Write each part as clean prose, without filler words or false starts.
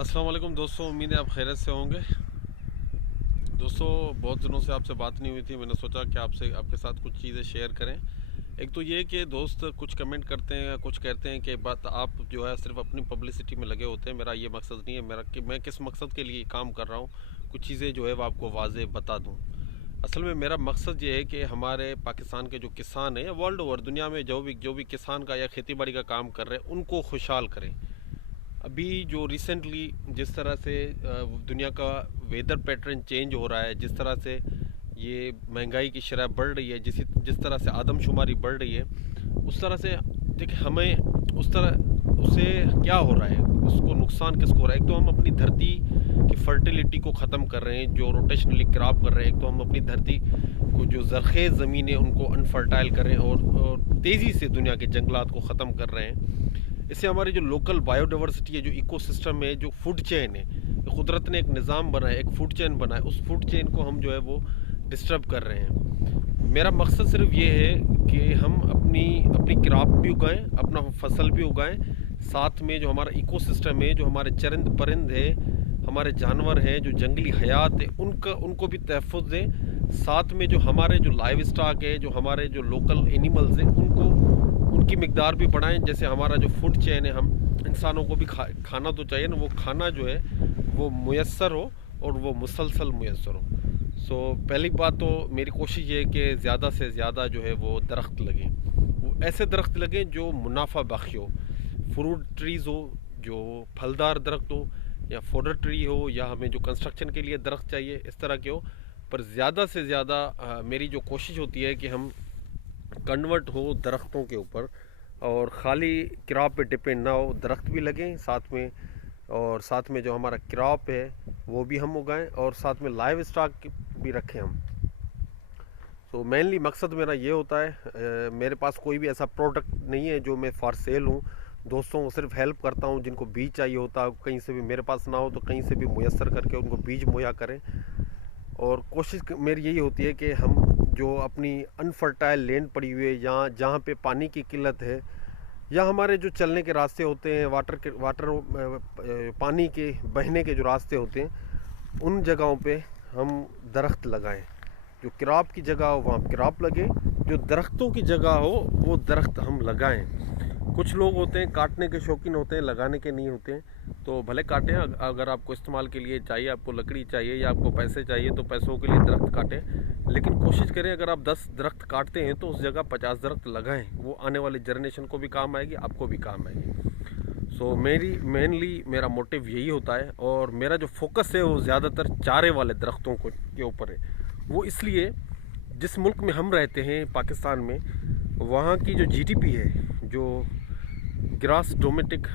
अस्सलाम वालेकुम दोस्तों, उम्मीद है आप खैरियत से होंगे। दोस्तों, बहुत दिनों से आपसे बात नहीं हुई थी। मैंने सोचा कि आपके साथ कुछ चीज़ें शेयर करें। एक तो ये कि दोस्त कुछ कमेंट करते हैं, कुछ कहते हैं कि बात आप जो है सिर्फ अपनी पब्लिसिटी में लगे होते हैं। मेरा ये मकसद नहीं है। मेरा कि मैं किस मकसद के लिए काम कर रहा हूँ, कुछ चीज़ें जो है वो आपको वाज़ेह बता दूँ। असल में मेरा मकसद ये है कि हमारे पाकिस्तान के जो किसान हैं, वर्ल्ड ओवर दुनिया में जो भी किसान का या खेती बाड़ी का काम कर रहे हैं, उनको खुशहाल करें। अभी जो रिसेंटली जिस तरह से दुनिया का वेदर पैटर्न चेंज हो रहा है, जिस तरह से ये महंगाई की शरह बढ़ रही है, जिस तरह से आदमशुमारी बढ़ रही है, उस तरह से देखिए हमें उस तरह उससे क्या हो रहा है, उसको नुकसान किसको हो रहा है। एक तो हम अपनी धरती की फर्टिलिटी को ख़त्म कर रहे हैं, जो रोटेशनली क्रॉप कर रहे हैं। एक तो हम अपनी धरती को जो ज़रख़ेज़ ज़मीन है उनको अनफर्टाइल कर रहे हैं और तेज़ी से दुनिया के जंगलात को ख़त्म कर रहे हैं। इससे हमारी जो लोकल बायोडाइवर्सिटी है, जो इकोसिस्टम है, जो फूड चेन है, कुदरत ने एक निज़ाम बनाया, एक फूड चेन बनाया, उस फूड चेन को हम जो है वो डिस्टर्ब कर रहे हैं। मेरा मकसद सिर्फ ये है कि हम अपनी अपनी क्रॉप भी उगाएं, अपना फसल भी उगाएं, साथ में जो हमारा इकोसिस्टम है, जो हमारे चरिंद परिंद है, हमारे जानवर हैं, जो जंगली हयात है, उनको भी तहफ़्फ़ुज़ दें। साथ में जो हमारे जो लाइव स्टॉक है, जो हमारे जो लोकल एनिमल्स हैं, उनकी मिकदार भी बढ़ाएं। जैसे हमारा जो फूड चेन है, हम इंसानों को भी खाना तो चाहिए ना, वो खाना जो है वो मुयस्सर हो और वो मुसलसल मुयस्सर हो। पहली बात तो मेरी कोशिश ये है कि ज़्यादा से ज़्यादा जो है वो दरख्त लगें, वो ऐसे दरख्त लगें जो मुनाफा बख्श हो। फ्रूट ट्रीज़ हो, जो फलदार दरख्त हो, या फोडर ट्री हो, या हमें जो कंस्ट्रक्शन के लिए दरख्त चाहिए इस तरह के हो। पर ज़्यादा से ज़्यादा मेरी जो कोशिश होती है कि हम कन्वर्ट हो दरख्तों के ऊपर, और ख़ाली क्रॉप पे डिपेंड ना हो, दरख्त भी लगें साथ में, और साथ में जो हमारा क्रॉप है वो भी हम उगाएं, और साथ में लाइव स्टॉक भी रखें हम। मेनली मकसद मेरा ये होता है। मेरे पास कोई भी ऐसा प्रोडक्ट नहीं है जो मैं फॉर सेल हूँ। दोस्तों को सिर्फ हेल्प करता हूँ, जिनको बीज चाहिए होता है, कहीं से भी मेरे पास ना हो तो कहीं से भी मुयस्सर करके उनको बीज मुहैया करें। और कोशिश मेरी यही होती है कि हम जो अपनी अनफर्टाइल लैंड पड़ी हुई है, या जहाँ पे पानी की किल्लत है, या हमारे जो चलने के रास्ते होते हैं, पानी के बहने के जो रास्ते होते हैं, उन जगहों पे हम दरख्त लगाएं। जो क्रॉप की जगह हो वहाँ क्रॉप लगे, जो दरख्तों की जगह हो वो दरख्त हम लगाएं। कुछ लोग होते हैं काटने के शौकीन होते हैं, लगाने के नहीं होते हैं, तो भले काटें। अगर आपको इस्तेमाल के लिए चाहिए, आपको लकड़ी चाहिए या आपको पैसे चाहिए, तो पैसों के लिए दरख्त काटें। लेकिन कोशिश करें, अगर आप 10 दरख्त काटते हैं तो उस जगह 50 दरख्त लगाएं। वो आने वाली जनरेशन को भी काम आएगी, आपको भी काम आएगी। मेनली मेरा मोटिव यही होता है, और मेरा जो फोकस है वो ज़्यादातर चारे वाले दरख्तों के ऊपर है। वो इसलिए, जिस मुल्क में हम रहते हैं पाकिस्तान में, वहाँ की जो जीडीपी है, जो ग्रास डोमेस्टिक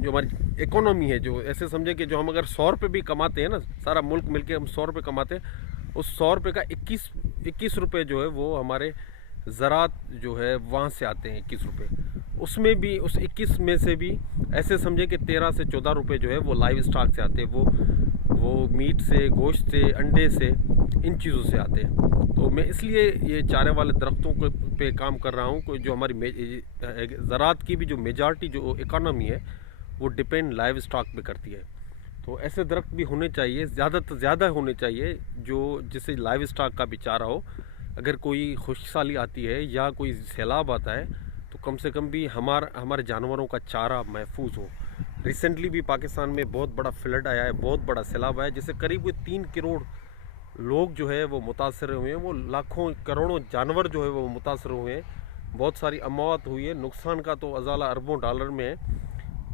जो हमारी इकोनॉमी है, जो ऐसे समझे कि जो हम अगर 100 रुपये भी कमाते हैं ना, सारा मुल्क मिलके हम 100 रुपये कमाते हैं, उस 100 रुपये का 21 रुपये जो है वो हमारे ज़रात जो है वहाँ से आते हैं। 21 रुपये, उसमें भी उस 21 में से भी ऐसे समझे कि 13 से 14 रुपये जो है वो लाइव स्टॉक से आते हैं। वो मीट से, गोश्त से, अंडे से, इन चीज़ों से आते हैं। तो मैं इसलिए ये चारे वाले दरख्तों पे काम कर रहा हूँ। जो हमारी ज़रात की भी जो मेजॉरिटी जो इकानमी है वो डिपेंड लाइव स्टॉक पे करती है। तो ऐसे दरख्त भी होने चाहिए, ज़्यादा से ज़्यादा होने चाहिए, जिससे लाइव स्टॉक का भी चारा हो। अगर कोई खुशहाली आती है या कोई सैलाब आता है, तो कम से कम भी हमारे जानवरों का चारा महफूज हो। रिसेंटली भी पाकिस्तान में बहुत बड़ा फ्लड आया है, बहुत बड़ा सैलाब आया है, जिससे करीब 3 करोड़ लोग जो है वो मुतासर हुए हैं। वो लाखों करोड़ों जानवर जो है वो मुतासर हुए हैं। बहुत सारी अमवात हुई है, नुकसान का तो अज़ाला अरबों डॉलर में है।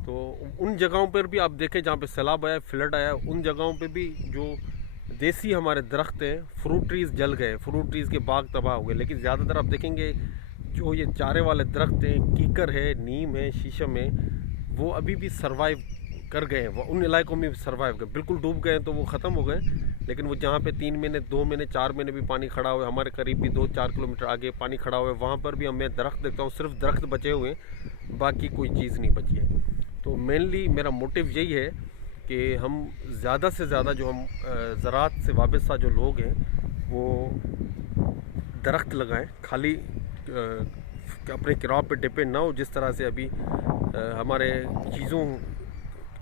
तो उन जगहों पर भी आप देखें जहाँ पे सैलाब आया, फ्लड आया, उन जगहों पे भी जो देसी हमारे दरख्त हैं, फ्रूट ट्रीज़ जल गए, फ्रूट ट्रीज़ के बाग तबाह हो गए। लेकिन ज़्यादातर आप देखेंगे जो ये चारे वाले दरख्त हैं, कीकर है, नीम है, शीशम है, वो अभी भी सर्वाइव कर गए हैं। वो उन इलाकों में भी सर्वाइव गए, बिल्कुल डूब गए तो वो ख़त्म हो गए। लेकिन वो जहाँ पे 3 महीने, 2 महीने, 4 महीने भी पानी खड़ा हुआ है, हमारे करीब भी 2-4 किलोमीटर आगे पानी खड़ा हुआ है, वहाँ पर भी मैं दरख्त देखता हूँ, सिर्फ दरख्त बचे हुए हैं, बाकी कोई चीज़ नहीं बची है। तो मेनली मेरा मोटिव यही है कि हम ज़्यादा से ज़्यादा जो हम ज़राअत से वाबस्ता जो लोग हैं वो दरख्त लगाएं, खाली अपने क्रॉप पे डिपेंड ना हो। जिस तरह से अभी हमारे चीज़ों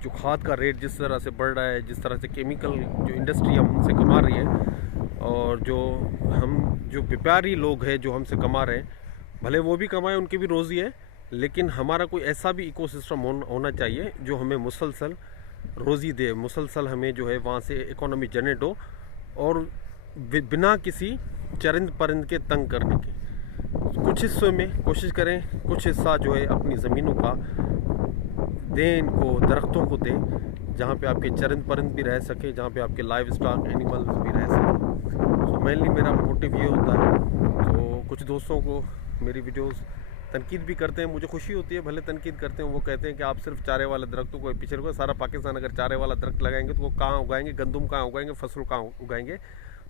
जो खाद का रेट जिस तरह से बढ़ रहा है, जिस तरह से केमिकल जो इंडस्ट्री हमसे कमा रही है, और जो व्यापारी लोग हैं जो हमसे कमा रहे हैं, भले वो भी कमाएं, उनकी भी रोज़ी है, लेकिन हमारा कोई ऐसा भी इकोसिस्टम होना चाहिए जो हमें मुसलसल रोज़ी दे, मुसलसल हमें जो है वहाँ से इकोनॉमी जनरेट हो, और बिना किसी चरिंद परिंद के तंग करने के। कुछ हिस्सों में कोशिश करें, कुछ हिस्सा जो है अपनी ज़मीनों का दें, इनको दरख्तों को दें, जहाँ पे आपके चरिंद परिंद भी रह सके, जहाँ पे आपके लाइव स्टॉक एनिमल्स भी रह सके। तो मेनली मेरा मोटिव ये होता है। तो कुछ दोस्तों को मेरी वीडियोस तनकीद भी करते हैं, मुझे खुशी होती है, भले तनकीद करते हैं। वो कहते हैं कि आप सिर्फ चारे वाले दरख्तों को पीछे रखो, सारा पाकिस्तान अगर चारे वाला दरख्त लगाएंगे तो वो कहाँ उगाएंगे, गंदुम कहाँ उगाएंगे, फसल कहाँ उगाएंगे।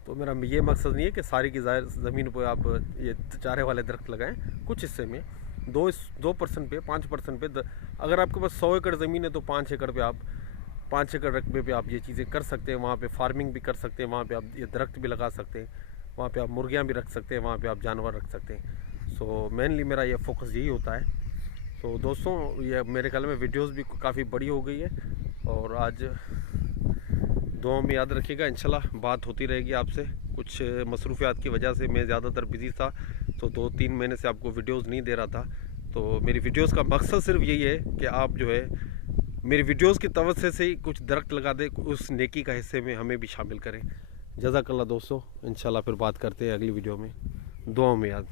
तो मेरा ये मकसद नहीं है कि सारी की ज़मीन पर आप ये चारे वाले दरख्त लगाएं। कुछ हिस्से में 2% पे, 5% पे, अगर आपके पास 100 एकड़ ज़मीन है तो 5 एकड़ पे आप 5 एकड़ रकबे पे आप ये चीज़ें कर सकते हैं। वहाँ पे फार्मिंग भी कर सकते हैं, वहाँ पे आप ये दरख्त भी लगा सकते हैं, वहाँ पे आप मुर्गियाँ भी रख सकते हैं, वहाँ पे आप जानवर रख सकते हैं। सो मेनली मेरा ये फोकस यही होता है। तो दोस्तों, ये मेरे ख्याल में वीडियोस भी काफ़ी बड़ी हो गई है, और आज दुआ में याद रखिएगा। इंशाल्लाह बात होती रहेगी आपसे। कुछ मसरूफियात की वजह से मैं ज़्यादातर बिज़ी था, तो 2-3 महीने से आपको वीडियोस नहीं दे रहा था। तो मेरी वीडियोस का मकसद सिर्फ यही है कि आप जो है मेरी वीडियोस की तवज्जो से ही कुछ दरख्त लगा दें, उस नेकी का हिस्से में हमें भी शामिल करें। जज़ाकल्लाह दोस्तों, इंशाल्लाह फिर बात करते हैं अगली वीडियो में। दुआ में याद।